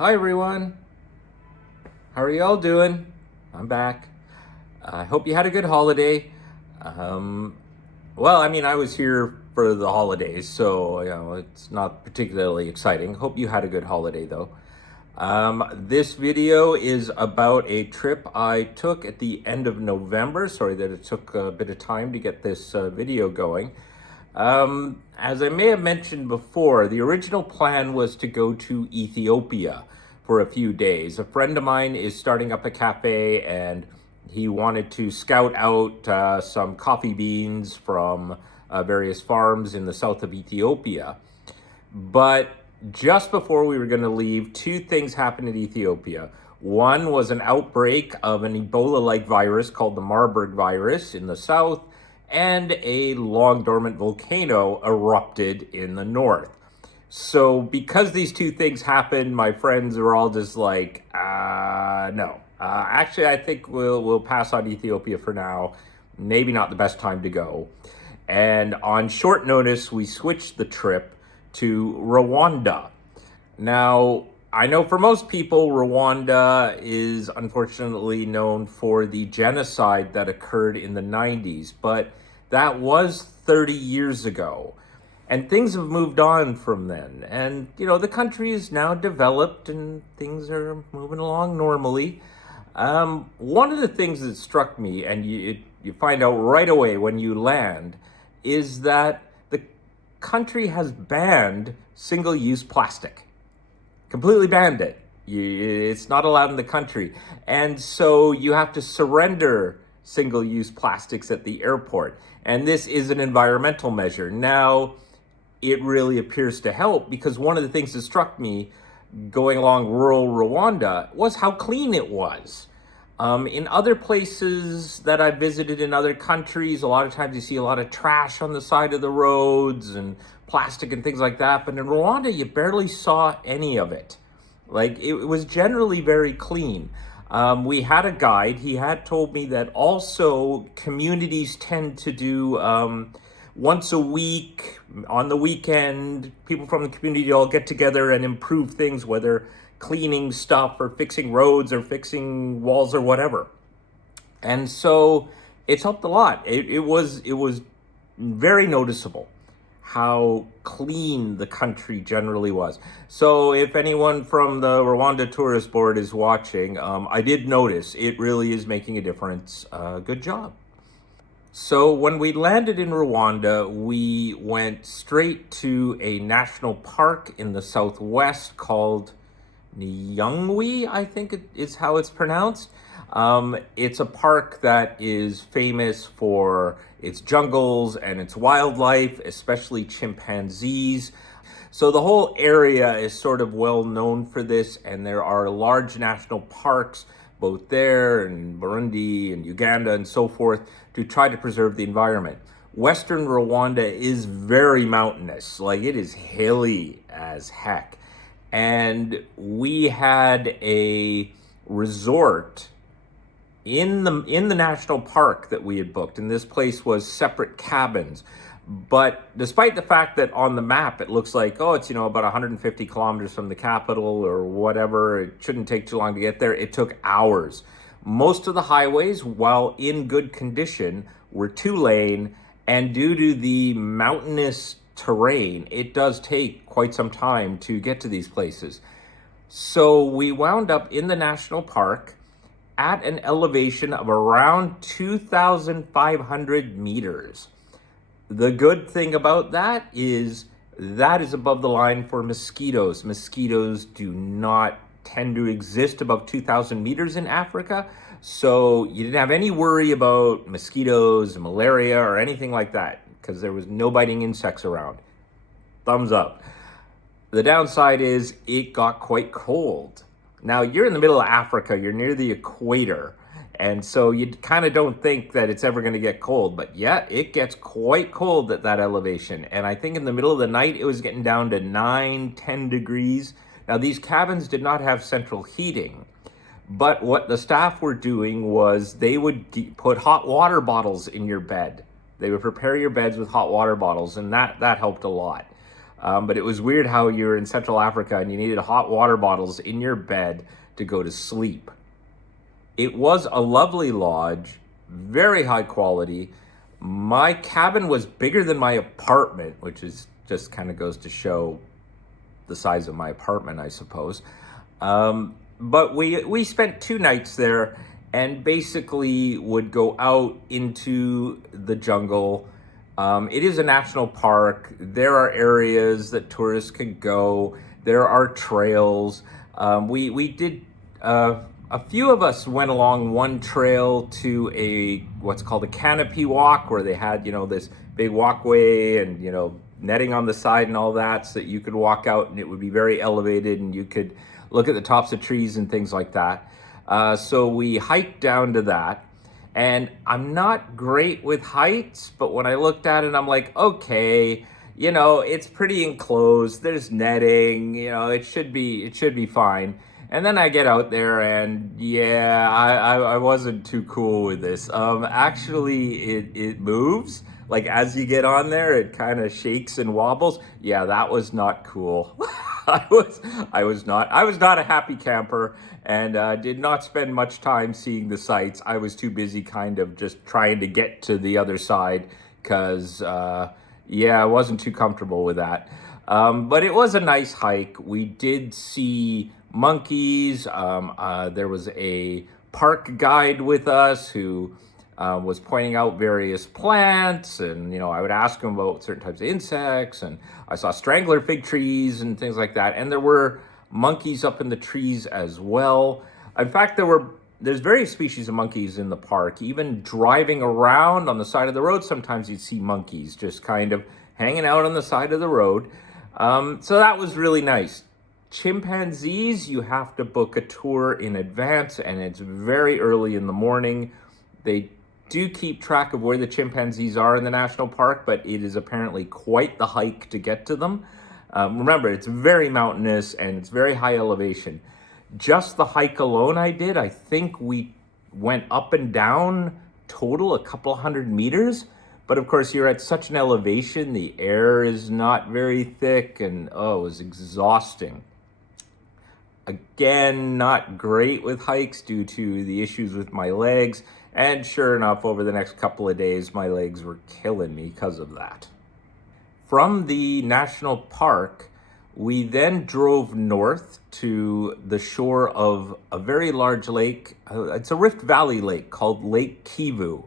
Hi everyone, how are you all doing? I'm back. I hope you had a good holiday. Um, I was here for the holidays, so it's not particularly exciting. Hope you had a good holiday though. This video is about a trip I took at the end of November. Sorry that it took a bit of time to get this video going. As I may have mentioned before, the original plan was to go to Ethiopia for a few days. A friend of mine is starting up a cafe and he wanted to scout out some coffee beans from various farms in the south of Ethiopia. But just before we were going to leave, two things happened in Ethiopia. One was an outbreak of an Ebola-like virus called the Marburg virus in the south, and a long dormant volcano erupted in the north. So because these two things happened, my friends were all just like, no. Actually, I think we'll pass on Ethiopia for now. Maybe not the best time to go. And on short notice, we switched the trip to Rwanda. Now, I know for most people, Rwanda is unfortunately known for the genocide that occurred in the 90s, but that was 30 years ago. And things have moved on from then. And, the country is now developed and things are moving along normally. One of the things that struck me, and you find out right away when you land, is that the country has banned single-use plastic. Completely banned it. It's not allowed in the country. And so you have to surrender single-use plastics at the airport. And this is an environmental measure. Now, it really appears to help because one of the things that struck me going along rural Rwanda was how clean it was. In other places that I've visited in other countries, a lot of times you see a lot of trash on the side of the roads and plastic and things like that. But in Rwanda, you barely saw any of it. Like, it was generally very clean. We had a guide. He had told me that also communities tend to do once a week, on the weekend, people from the community all get together and improve things, whether cleaning stuff or fixing roads or fixing walls or whatever. And so it's helped a lot. It was very noticeable how clean the country generally was. So if anyone from the Rwanda Tourist Board is watching, I did notice it really is making a difference. Good job. So when we landed in Rwanda, we went straight to a national park in the southwest called Nyungwe, I think is how it's pronounced. It's a park that is famous for its jungles and its wildlife, especially chimpanzees. So the whole area is sort of well known for this, and there are large national parks both there and Burundi and Uganda and so forth to try to preserve the environment. Western Rwanda is very mountainous, like it is hilly as heck. And we had a resort in the national park that we had booked, and this place was separate cabins. But despite the fact that on the map it looks like, it's about 150 kilometers from the capital or whatever, it shouldn't take too long to get there, it took hours. Most of the highways, while in good condition, were 2-lane, and due to the mountainous terrain, it does take quite some time to get to these places. So we wound up in the national park at an elevation of around 2,500 meters. The good thing about that is above the line for mosquitoes. Mosquitoes do not tend to exist above 2,000 meters in Africa, so you didn't have any worry about mosquitoes, malaria, or anything like that, because there was no biting insects around. Thumbs up. The downside is it got quite cold. Now, you're in the middle of Africa, you're near the equator, and so you kind of don't think that it's ever going to get cold, but yeah, it gets quite cold at that elevation. And I think in the middle of the night, it was getting down to 9-10 degrees. Now, these cabins did not have central heating, but what the staff were doing was they would put hot water bottles in your bed. They would prepare your beds with hot water bottles, and that helped a lot. But it was weird how you're in Central Africa and you needed hot water bottles in your bed to go to sleep. It was a lovely lodge, very high quality. My cabin was bigger than my apartment, which is just kind of goes to show the size of my apartment, I suppose. But we spent 2 nights there and basically would go out into the jungle. It is a national park. There are areas that tourists can go. There are trails. We did a few of us went along one trail to what's called a canopy walk, where they had this big walkway and netting on the side and all that, so that you could walk out and it would be very elevated and you could look at the tops of trees and things like that. So we hiked down to that. And I'm not great with heights, but when I looked at it, I'm like, okay, it's pretty enclosed. There's netting, it should be fine. And then I get out there and yeah, I wasn't too cool with this. Actually, it moves. Like as you get on there, it kind of shakes and wobbles. Yeah, that was not cool. I was not a happy camper, and did not spend much time seeing the sights. I was too busy kind of just trying to get to the other side because I wasn't too comfortable with that. But it was a nice hike. We did see monkeys. There was a park guide with us who was pointing out various plants, and I would ask him about certain types of insects, and I saw strangler fig trees and things like that, and there were monkeys up in the trees as well. In fact, there's various species of monkeys in the park. Even driving around on the side of the road, sometimes you'd see monkeys just kind of hanging out on the side of the road. So that was really nice. Chimpanzees, you have to book a tour in advance, and it's very early in the morning. They do keep track of where the chimpanzees are in the national park, but it is apparently quite the hike to get to them. Remember, it's very mountainous and it's very high elevation. Just the hike alone I think we went up and down total a couple hundred meters. But of course, you're at such an elevation, the air is not very thick, and it was exhausting. Again, not great with hikes due to the issues with my legs. And sure enough, over the next couple of days, my legs were killing me because of that. From the national park, we then drove north to the shore of a very large lake. It's a Rift Valley lake called Lake Kivu.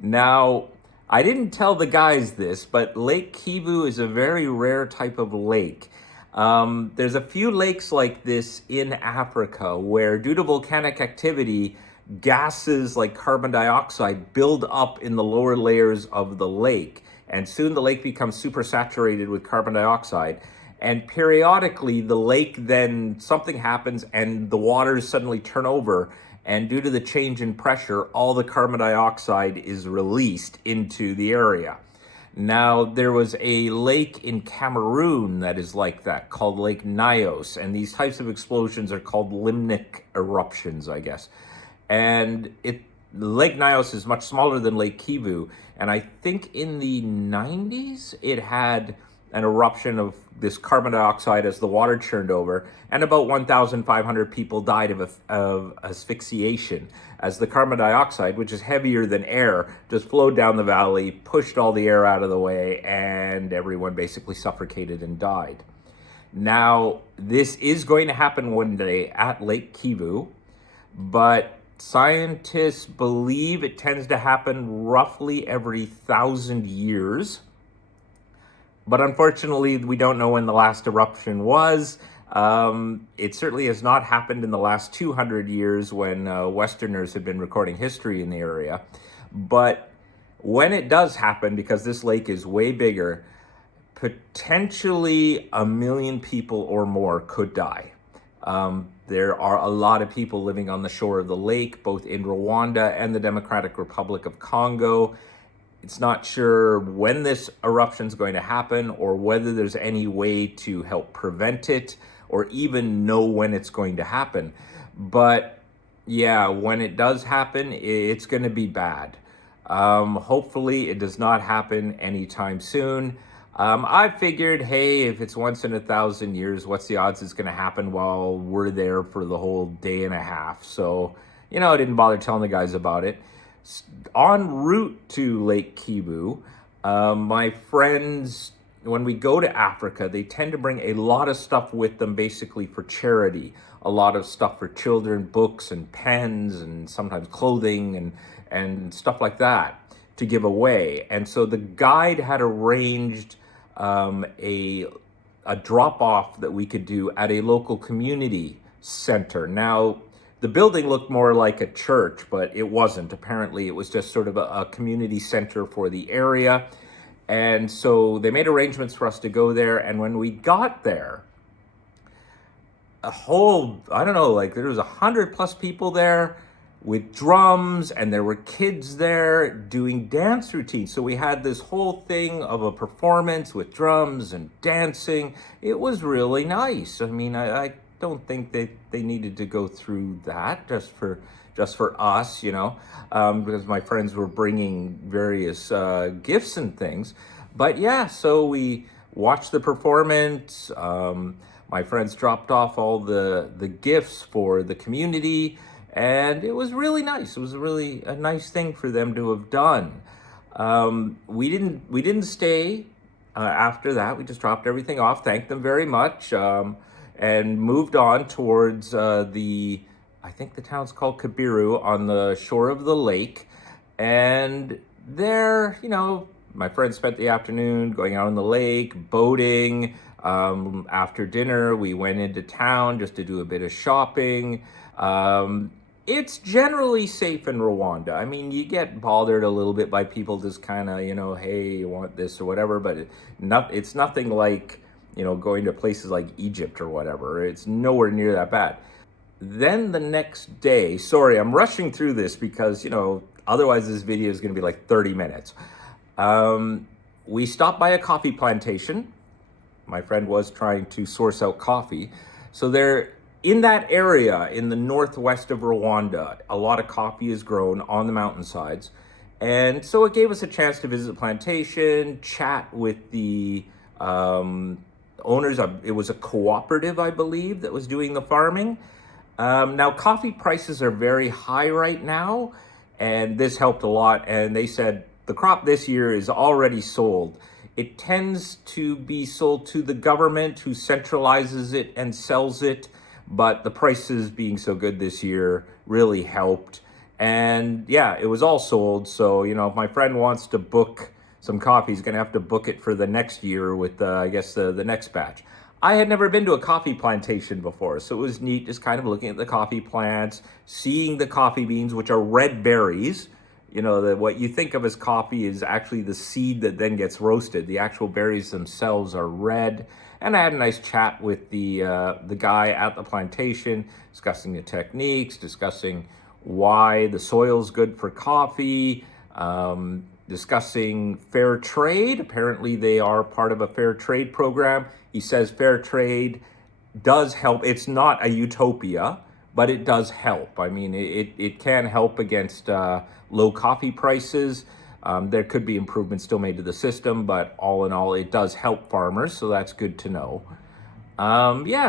Now, I didn't tell the guys this, but Lake Kivu is a very rare type of lake. There's a few lakes like this in Africa where, due to volcanic activity, gases like carbon dioxide build up in the lower layers of the lake, and soon the lake becomes supersaturated with carbon dioxide, and periodically the lake, then something happens and the waters suddenly turn over, and due to the change in pressure, all the carbon dioxide is released into the area. Now, there was a lake in Cameroon that is like that, called Lake Nyos, and these types of explosions are called limnic eruptions, I guess. And Lake Nyos is much smaller than Lake Kivu, and I think in the 90s it had an eruption of this carbon dioxide as the water churned over, and about 1,500 people died of asphyxiation as the carbon dioxide, which is heavier than air, just flowed down the valley, pushed all the air out of the way, and everyone basically suffocated and died. Now, this is going to happen one day at Lake Kivu, but scientists believe it tends to happen roughly every 1,000 years. But unfortunately, we don't know when the last eruption was. It certainly has not happened in the last 200 years when Westerners have been recording history in the area. But when it does happen, because this lake is way bigger, potentially 1 million people or more could die. There are a lot of people living on the shore of the lake, both in Rwanda and the Democratic Republic of Congo. It's not sure when this eruption is going to happen or whether there's any way to help prevent it or even know when it's going to happen. But yeah, when it does happen, it's going to be bad. Hopefully it does not happen anytime soon. I figured, hey, if it's once in 1,000 years, what's the odds it's going to happen while we're there for the whole day and a half? So, I didn't bother telling the guys about it. En route to Lake Kivu, my friends, when we go to Africa, they tend to bring a lot of stuff with them, basically for charity. A lot of stuff for children, books and pens, and sometimes clothing and stuff like that to give away. And so the guide had arranged a drop off that we could do at a local community center. Now, the building looked more like a church, but it wasn't. Apparently, it was just sort of a community center for the area. And so they made arrangements for us to go there. And when we got there, there was 100+ people there with drums, and there were kids there doing dance routines. So we had this whole thing of a performance with drums and dancing. It was really nice. I mean, I don't think they needed to go through that just for us, because my friends were bringing various gifts and things. But yeah, so we watched the performance. My friends dropped off all the gifts for the community, and it was really nice. It was really a nice thing for them to have done. We didn't stay after that. We just dropped everything off, thanked them very much, and moved on towards I think the town's called Kabiru, on the shore of the lake. And there, my friends spent the afternoon going out on the lake, boating. After dinner, we went into town just to do a bit of shopping. It's generally safe in Rwanda. I mean, you get bothered a little bit by people just kind of, hey, you want this or whatever, but it's nothing like, going to places like Egypt or whatever. It's nowhere near that bad. Then the next day, sorry, I'm rushing through this because, otherwise this video is going to be like 30 minutes. We stopped by a coffee plantation. My friend was trying to source out coffee. So there, in that area, in the northwest of Rwanda, a lot of coffee is grown on the mountainsides. And so it gave us a chance to visit the plantation, chat with the owners. It was a cooperative, I believe, that was doing the farming. Now, coffee prices are very high right now, and this helped a lot. And they said the crop this year is already sold. It tends to be sold to the government, who centralizes it and sells it. But the prices being so good this year really helped. And yeah, it was all sold. So, if my friend wants to book some coffee, he's going to have to book it for the next year with, I guess, the next batch. I had never been to a coffee plantation before, so it was neat just kind of looking at the coffee plants, seeing the coffee beans, which are red berries. What you think of as coffee is actually the seed that then gets roasted. The actual berries themselves are red. And I had a nice chat with the guy at the plantation, discussing the techniques, discussing why the soil's good for coffee, discussing fair trade. Apparently they are part of a fair trade program. He says fair trade does help. It's not a utopia, but it does help. I mean, it can help against low coffee prices. There could be improvements still made to the system, but all in all, it does help farmers, so that's good to know.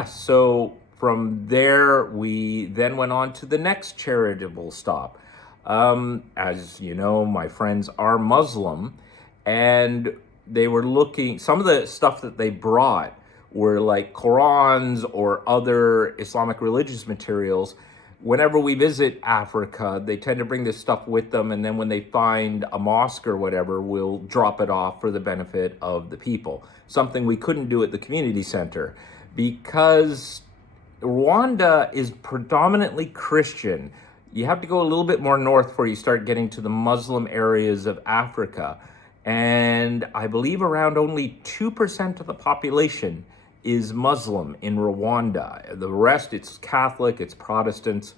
So from there, we then went on to the next charitable stop. As you know, my friends are Muslim, and they were looking, some of the stuff that they brought were like Qurans or other Islamic religious materials. Whenever we visit Africa, they tend to bring this stuff with them, and then when they find a mosque or whatever, we'll drop it off for the benefit of the people. Something we couldn't do at the community center because Rwanda is predominantly Christian. You have to go a little bit more north before you start getting to the Muslim areas of Africa. And I believe around only 2% of the population is Muslim in Rwanda. The rest, it's Catholic, it's Protestants.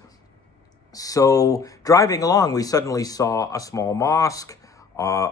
So driving along, we suddenly saw a small mosque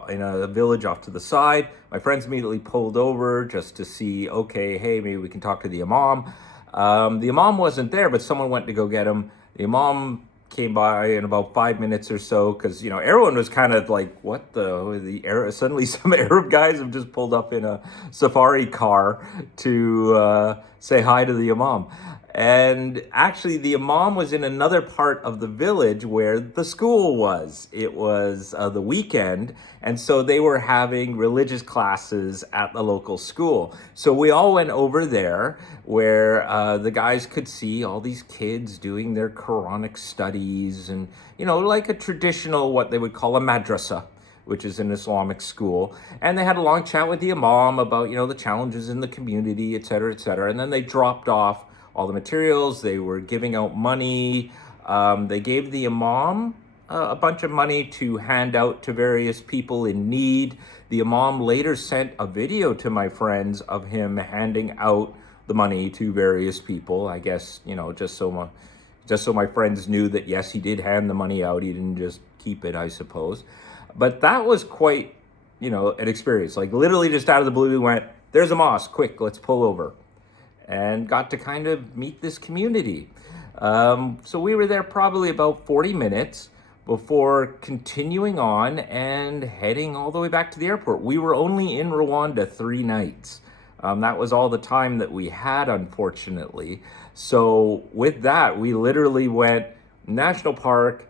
in a village off to the side. My friends immediately pulled over just to see, okay, hey, maybe we can talk to the imam. The imam wasn't there, but someone went to go get him. The imam came by in about 5 minutes or so, because everyone was kind of like, what the Arab, suddenly some Arab guys have just pulled up in a safari car to say hi to the imam. And actually the imam was in another part of the village where the school was. It was the weekend, and so they were having religious classes at the local school. So we all went over there where the guys could see all these kids doing their Quranic studies and, like a traditional, what they would call a madrasa, which is an Islamic school. And they had a long chat with the imam about, the challenges in the community, et cetera, et cetera. And then they dropped off all the materials. They were giving out money. They gave the imam a bunch of money to hand out to various people in need. The imam later sent a video to my friends of him handing out the money to various people. I guess, just so my friends knew that, yes, he did hand the money out. He didn't just keep it, I suppose. But that was quite, an experience. Like literally just out of the blue, we went, there's a mosque, quick, let's pull over. And got to kind of meet this community. So we were there probably about 40 minutes before continuing on and heading all the way back to the airport. We were only in Rwanda 3 nights. That was all the time that we had, unfortunately. So with that, we literally went National Park,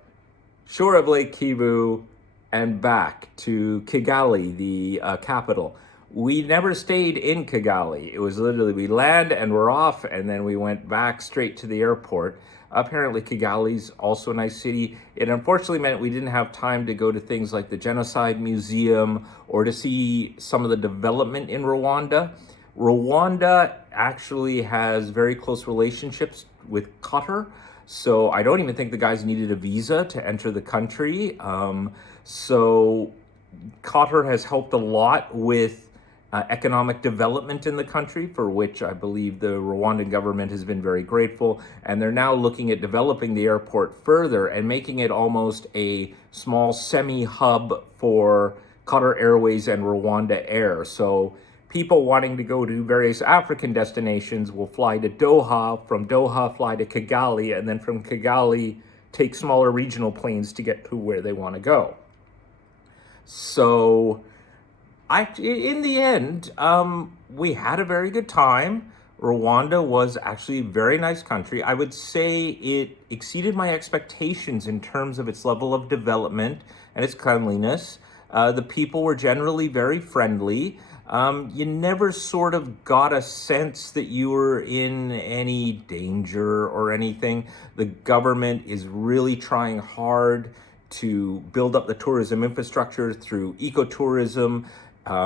shore of Lake Kivu, and back to Kigali, the capital. We never stayed in Kigali. It was literally, we land and we're off, and then we went back straight to the airport. Apparently Kigali's also a nice city. It unfortunately meant we didn't have time to go to things like the Genocide Museum or to see some of the development in Rwanda. Rwanda actually has very close relationships with Qatar, so I don't even think the guys needed a visa to enter the country. So Qatar has helped a lot with economic development in the country, for which I believe the Rwandan government has been very grateful. And they're now looking at developing the airport further and making it almost a small semi-hub for Qatar Airways and Rwanda Air. So people wanting to go to various African destinations will fly to Doha, from Doha fly to Kigali, and then from Kigali take smaller regional planes to get to where they want to go. So in the end, we had a very good time. Rwanda was actually a very nice country. I would say it exceeded my expectations in terms of its level of development and its cleanliness. The people were generally very friendly. You never sort of got a sense that you were in any danger or anything. The government is really trying hard to build up the tourism infrastructure through ecotourism,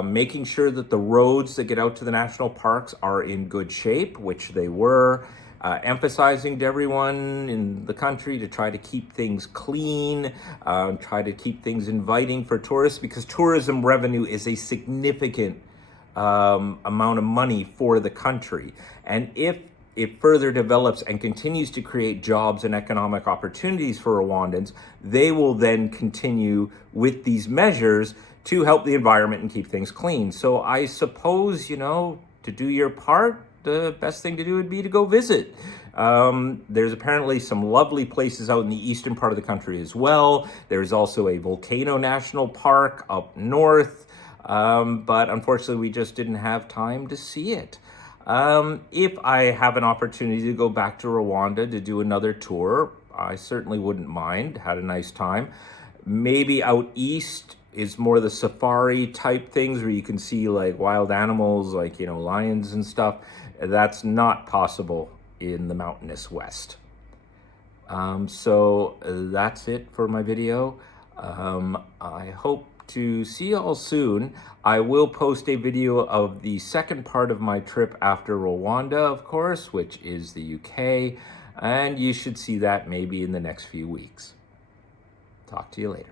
making sure that the roads that get out to the national parks are in good shape, which they were, emphasizing to everyone in the country to try to keep things clean, try to keep things inviting for tourists, because tourism revenue is a significant amount of money for the country. And if it further develops and continues to create jobs and economic opportunities for Rwandans, they will then continue with these measures to help the environment and keep things clean. So I suppose, to do your part, the best thing to do would be to go visit. There's apparently some lovely places out in the eastern part of the country as well. There's also a volcano national park up north, but unfortunately we just didn't have time to see it. If I have an opportunity to go back to Rwanda to do another tour, I certainly wouldn't mind. Had a nice time. Maybe out east is more the safari type things where you can see like wild animals, like, lions and stuff. That's not possible in the mountainous west. So that's it for my video. I hope to see you all soon. I will post a video of the second part of my trip after Rwanda, of course, which is the UK, and you should see that maybe in the next few weeks. Talk to you later.